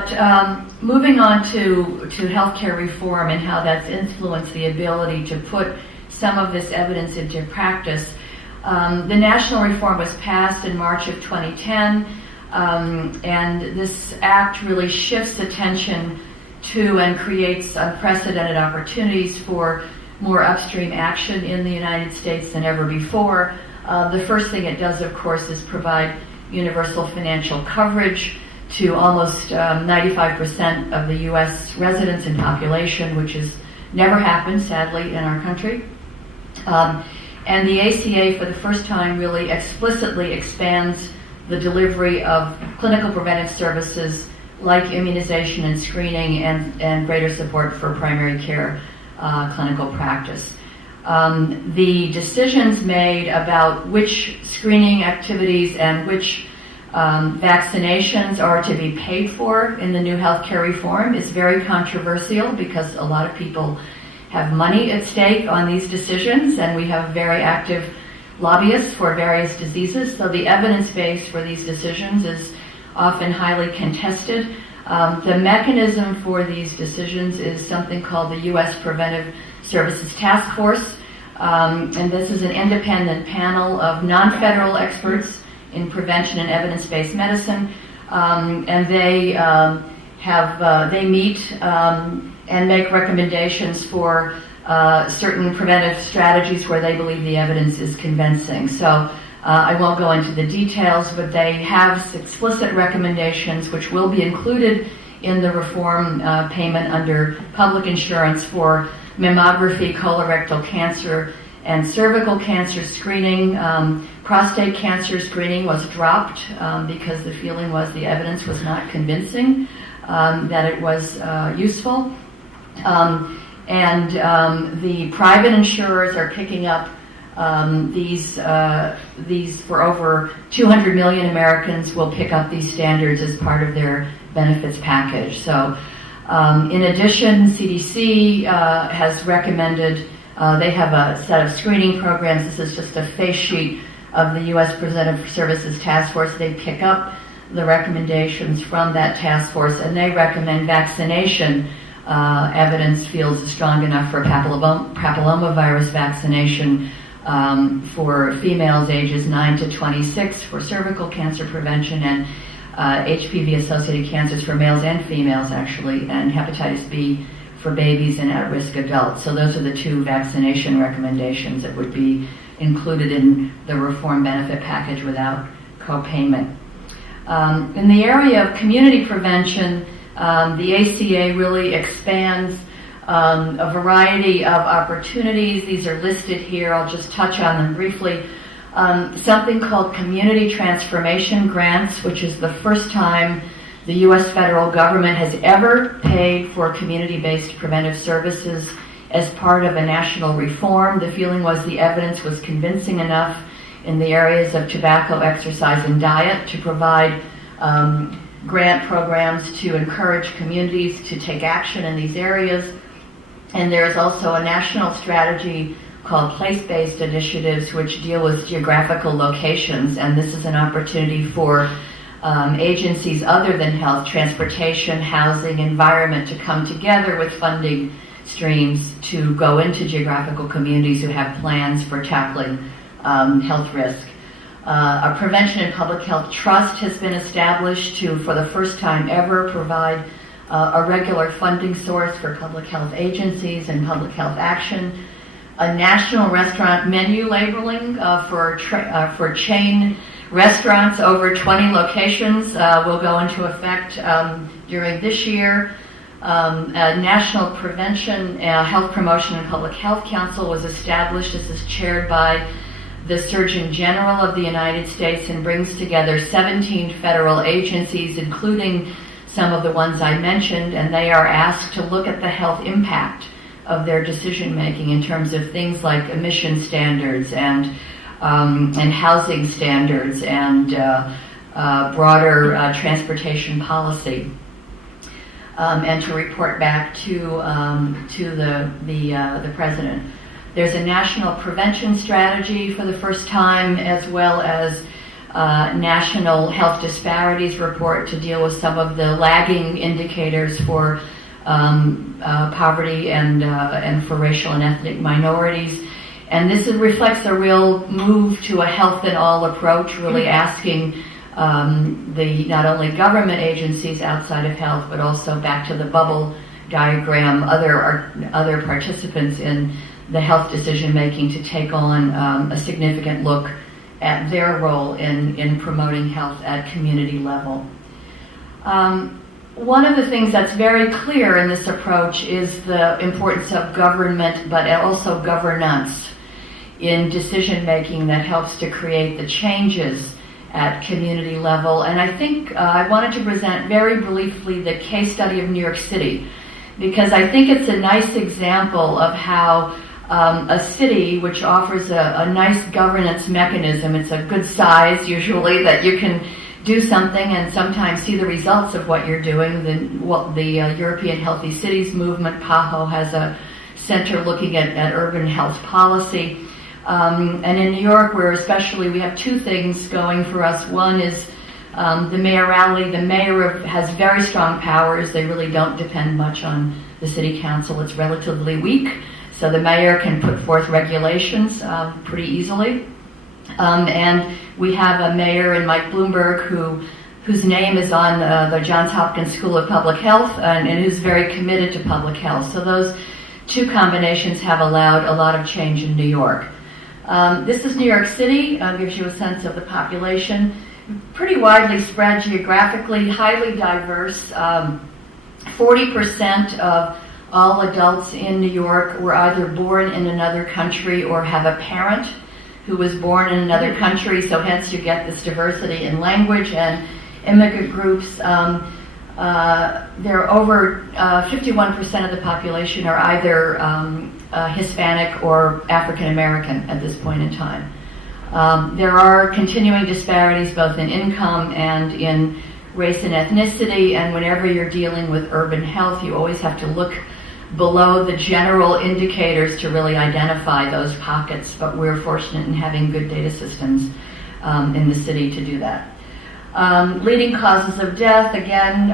But moving on to healthcare reform and how that's influenced the ability to put some of this evidence into practice. The national reform was passed in March of 2010, and this act really shifts attention to and creates unprecedented opportunities for more upstream action in the United States than ever before. The first thing it does, of course, is provide universal financial coverage to almost 95% of the U.S. residents and population, which has never happened, sadly, in our country. And the ACA, for the first time, really explicitly expands the delivery of clinical preventive services like immunization and screening and greater support for primary care clinical practice. The decisions made about which screening activities and which vaccinations are to be paid for in the new healthcare reform is very controversial because a lot of people have money at stake on these decisions, and we have very active lobbyists for various diseases. So the evidence base for these decisions is often highly contested. The mechanism for these decisions is something called the U.S. Preventive Services Task Force, and this is an independent panel of non-federal experts in prevention and evidence-based medicine, and they meet and make recommendations for certain preventive strategies where they believe the evidence is convincing. So I won't go into the details, but they have explicit recommendations which will be included in the reform payment under public insurance for mammography, colorectal cancer, and cervical cancer screening. Prostate cancer screening was dropped because the feeling was the evidence was not convincing that it was useful. The private insurers are picking up these for over 200 million Americans will pick up these standards as part of their benefits package. So in addition, CDC has recommended, they have a set of screening programs. This is just a face sheet of the U.S. Preventive Services Task Force. They pick up the recommendations from that task force, and they recommend vaccination. Evidence feels strong enough for papillomavirus vaccination for females ages 9 to 26 for cervical cancer prevention, and HPV-associated cancers for males and females, actually, and hepatitis B for babies and at-risk adults. So those are the two vaccination recommendations that would be included in the reform benefit package without co-payment. In the area of community prevention, the ACA really expands a variety of opportunities. These are listed here. I'll just touch on them briefly. Something called Community Transformation Grants, which is the first time the U.S. federal government has ever paid for community-based preventive services as part of a national reform. The feeling was the evidence was convincing enough in the areas of tobacco, exercise, and diet to provide grant programs to encourage communities to take action in these areas. And there is also a national strategy called place-based initiatives, which deal with geographical locations, and this is an opportunity for agencies other than health, transportation, housing, environment to come together with funding streams to go into geographical communities who have plans for tackling health risk. A prevention and public health trust has been established to, for the first time ever, provide a regular funding source for public health agencies and public health action. A national restaurant menu labeling for chain restaurants over 20 locations will go into effect during this year. A National Prevention, Health Promotion and Public Health Council was established. This is chaired by the Surgeon General of the United States and brings together 17 federal agencies, including some of the ones I mentioned, and they are asked to look at the health impact of their decision making in terms of things like emission standards and housing standards and broader transportation policy, and to report back to the president. There's a national prevention strategy for the first time, as well as national health disparities report to deal with some of the lagging indicators for poverty and for racial and ethnic minorities. And this reflects a real move to a health in all approach, really asking the not only government agencies outside of health, but also back to the bubble diagram, other participants in the health decision making to take on a significant look at their role in promoting health at community level. One of the things that's very clear in this approach is the importance of government, but also governance in decision making that helps to create the changes at community level. And I think I wanted to present very briefly the case study of New York City, because I think it's a nice example of how a city which offers a nice governance mechanism, it's a good size usually, that you can do something and sometimes see the results of what you're doing. The European Healthy Cities movement, PAHO, has a center looking at urban health policy. And in New York, we have two things going for us. One is the mayorality. The mayor has very strong powers. They really don't depend much on the city council. It's relatively weak. So the mayor can put forth regulations pretty easily. And we have a mayor in Mike Bloomberg whose name is on the Johns Hopkins School of Public Health and who's very committed to public health. So those two combinations have allowed a lot of change in New York. This is New York City, gives you a sense of the population. Pretty widely spread geographically, highly diverse. 40% of all adults in New York were either born in another country or have a parent who was born in another country, so hence you get this diversity in language and immigrant groups. There are over 51% of the population are either Hispanic or African American at this point in time. There are continuing disparities both in income and in race and ethnicity, and whenever you're dealing with urban health, you always have to look below the general indicators to really identify those pockets, but we're fortunate in having good data systems in the city to do that. Leading causes of death, again,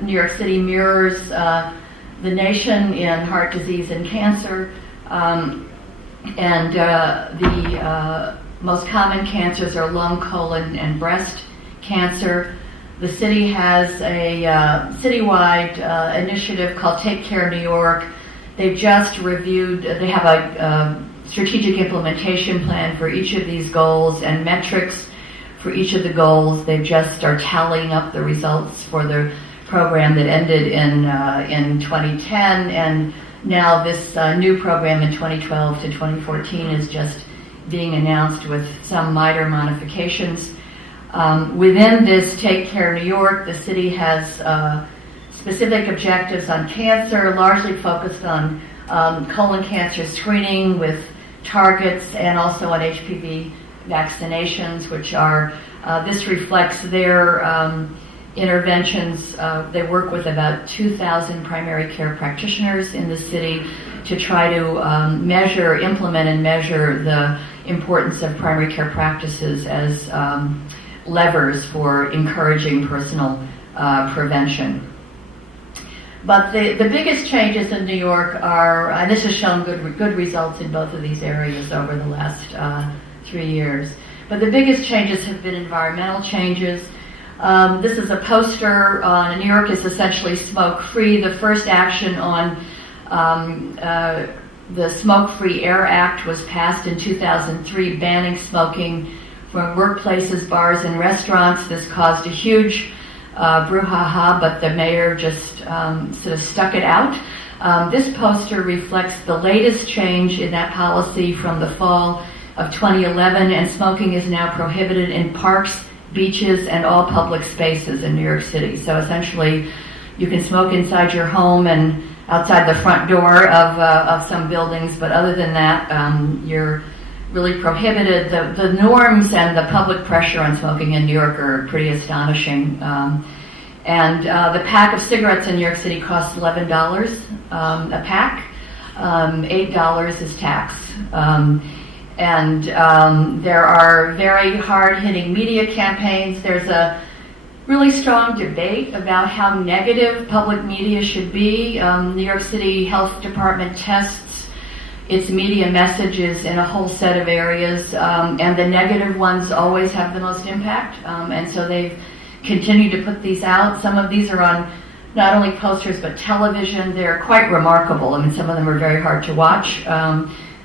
New York City mirrors the nation in heart disease and cancer, and the most common cancers are lung, colon, and breast cancer. The city has a citywide initiative called Take Care New York. They've just reviewed, they have a strategic implementation plan for each of these goals and metrics for each of the goals. They just are tallying up the results for the program that ended in 2010, and now this new program in 2012 to 2014 is just being announced with some minor modifications. Within this Take Care New York, the city has specific objectives on cancer, largely focused on colon cancer screening with targets, and also on HPV vaccinations, which are, this reflects their interventions. They work with about 2,000 primary care practitioners in the city to try to implement and measure the importance of primary care practices as levers for encouraging personal prevention. But the biggest changes in New York are, and this has shown good results in both of these areas over the last 3 years, but the biggest changes have been environmental changes. This is a poster on New York is essentially smoke-free. The first action on the Smoke-Free Air Act was passed in 2003, banning smoking from workplaces, bars, and restaurants. This caused a huge brouhaha, but the mayor just sort of stuck it out. This poster reflects the latest change in that policy from the fall of 2011, and smoking is now prohibited in parks, beaches, and all public spaces in New York City. So essentially, you can smoke inside your home and outside the front door of some buildings, but other than that, you're really prohibited. The norms and the public pressure on smoking in New York are pretty astonishing. And the pack of cigarettes in New York City costs $11 a pack. $8 is tax. And there are very hard-hitting media campaigns. There's a really strong debate about how negative public media should be. New York City Health Department tests its media messages in a whole set of areas, and the negative ones always have the most impact. And so they've continued to put these out. Some of these are on not only posters but television. They're quite remarkable. I mean, some of them are very hard to watch,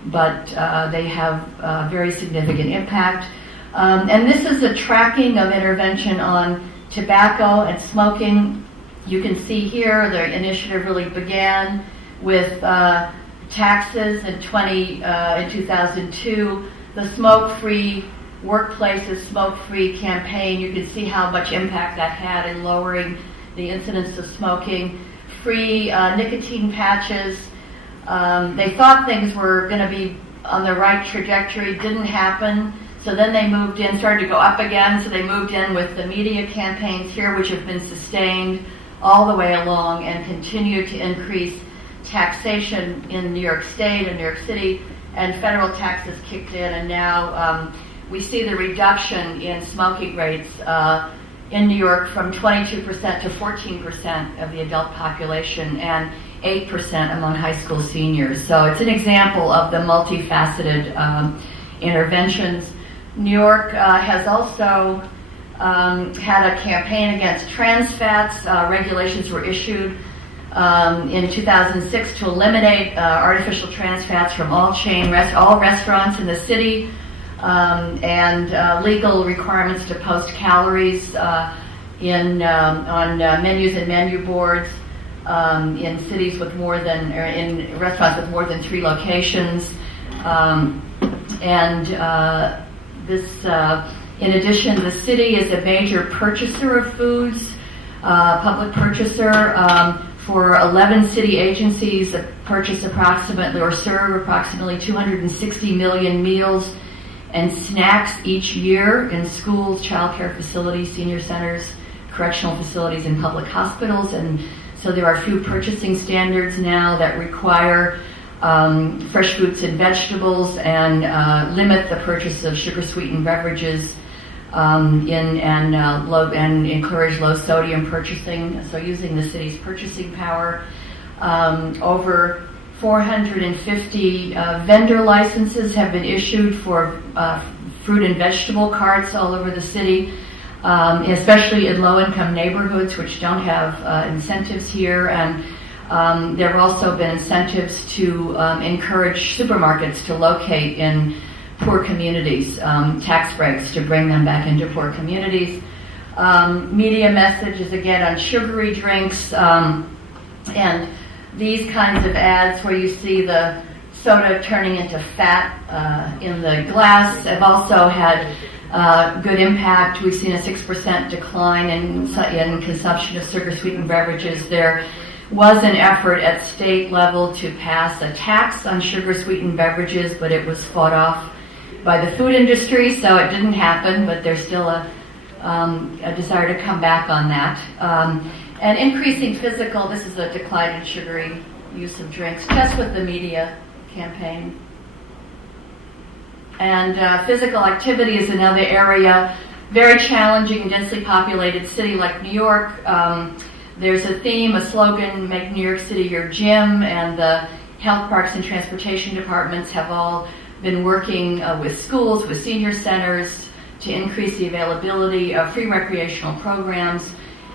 but they have very significant impact. And this is a tracking of intervention on tobacco and smoking. You can see here the initiative really began with taxes in 2002. The Smoke-Free Workplaces, Smoke-Free campaign, you can see how much impact that had in lowering the incidence of smoking. Free nicotine patches. They thought things were going to be on the right trajectory, didn't happen. So then they moved in, started to go up again, so they moved in with the media campaigns here, which have been sustained all the way along and continue to increase taxation in New York State and New York City, and federal taxes kicked in, and now we see the reduction in smoking rates in New York from 22% to 14% of the adult population and 8% among high school seniors. So it's an example of the multifaceted interventions. New York has also had a campaign against trans fats. Regulations were issued in 2006 to eliminate artificial trans fats from all restaurants in the city, and legal requirements to post calories on menus and menu boards in cities with more than, or in restaurants with more than 3 locations, in addition, the city is a major purchaser of foods, public purchaser. For 11 city agencies that purchase approximately or serve approximately 260 million meals and snacks each year in schools, child care facilities, senior centers, correctional facilities, and public hospitals. And so there are a few purchasing standards now that require fresh fruits and vegetables and limit the purchase of sugar-sweetened beverages and encourage low sodium purchasing. So using the city's purchasing power, over 450 vendor licenses have been issued for fruit and vegetable carts all over the city, especially in low-income neighborhoods which don't have incentives here. And there have also been incentives to encourage supermarkets to locate in poor communities, tax breaks to bring them back into poor communities. Media messages again on sugary drinks, and these kinds of ads where you see the soda turning into fat in the glass have also had good impact. We've seen a 6% decline in consumption of sugar-sweetened beverages. There was an effort at state level to pass a tax on sugar-sweetened beverages, but it was fought off by the food industry, so it didn't happen, but there's still a desire to come back on that. And increasing physical, this is a decline in sugary use of drinks, just with the media campaign. And physical activity is another area, very challenging, densely populated city like New York. There's a theme, a slogan, make New York City your gym, and the health, parks, and transportation departments have all been working with schools, with senior centers to increase the availability of free recreational programs.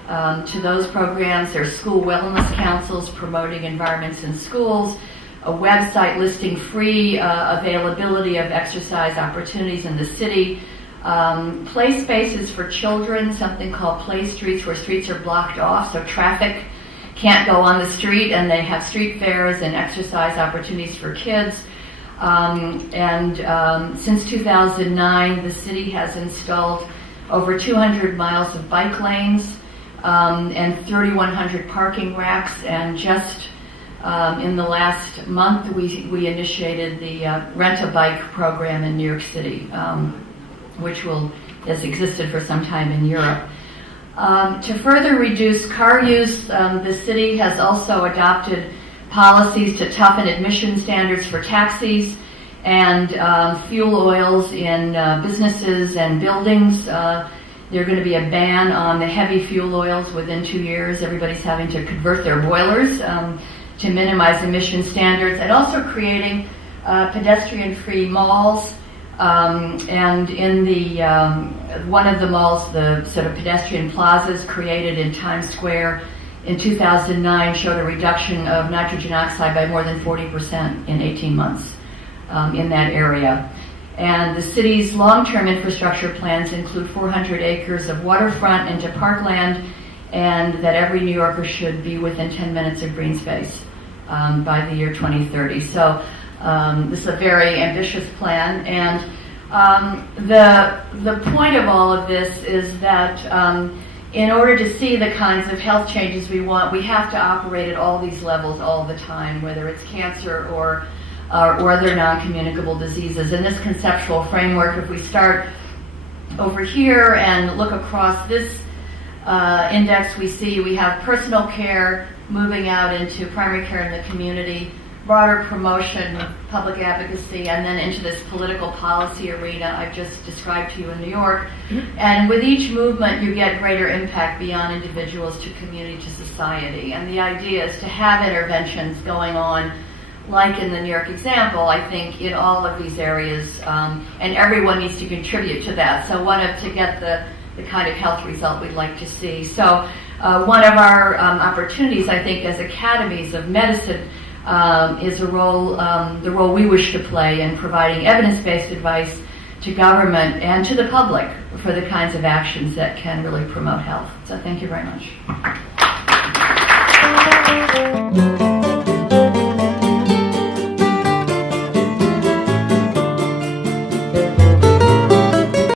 To those programs, there's school wellness councils promoting environments in schools, a website listing free availability of exercise opportunities in the city, play spaces for children, something called play streets, where streets are blocked off so traffic can't go on the street, and they have street fairs and exercise opportunities for kids. Since 2009, the city has installed over 200 miles of bike lanes and 3,100 parking racks, and just in the last month we initiated the Rent-A-Bike program in New York City, which has existed for some time in Europe. To further reduce car use, the city has also adopted policies to toughen admission standards for taxis And fuel oils in businesses and buildings. There's going to be a ban on the heavy fuel oils within 2 years. Everybody's having to convert their boilers to minimize emission standards, and also creating pedestrian-free malls. And in the one of the malls, the sort of pedestrian plazas created in Times Square in 2009 showed a reduction of nitrogen oxide by more than 40% in 18 months in that area. And the city's long-term infrastructure plans include 400 acres of waterfront into parkland, and that every New Yorker should be within 10 minutes of green space by the year 2030. So this is a very ambitious plan, and the point of all of this is that in order to see the kinds of health changes we want, we have to operate at all these levels all the time, whether it's cancer or other non-communicable diseases. In this conceptual framework, if we start over here and look across this index, we see we have personal care moving out into primary care in the community, broader promotion, public advocacy, and then into this political policy arena I've just described to you in New York. And with each movement, you get greater impact beyond individuals to community to society. And the idea is to have interventions going on, like in the New York example, I think in all of these areas, and everyone needs to contribute to that. So to get the kind of health result we'd like to see. So one of our opportunities, I think, as academies of medicine is the role we wish to play in providing evidence-based advice to government and to the public for the kinds of actions that can really promote health. So thank you very much.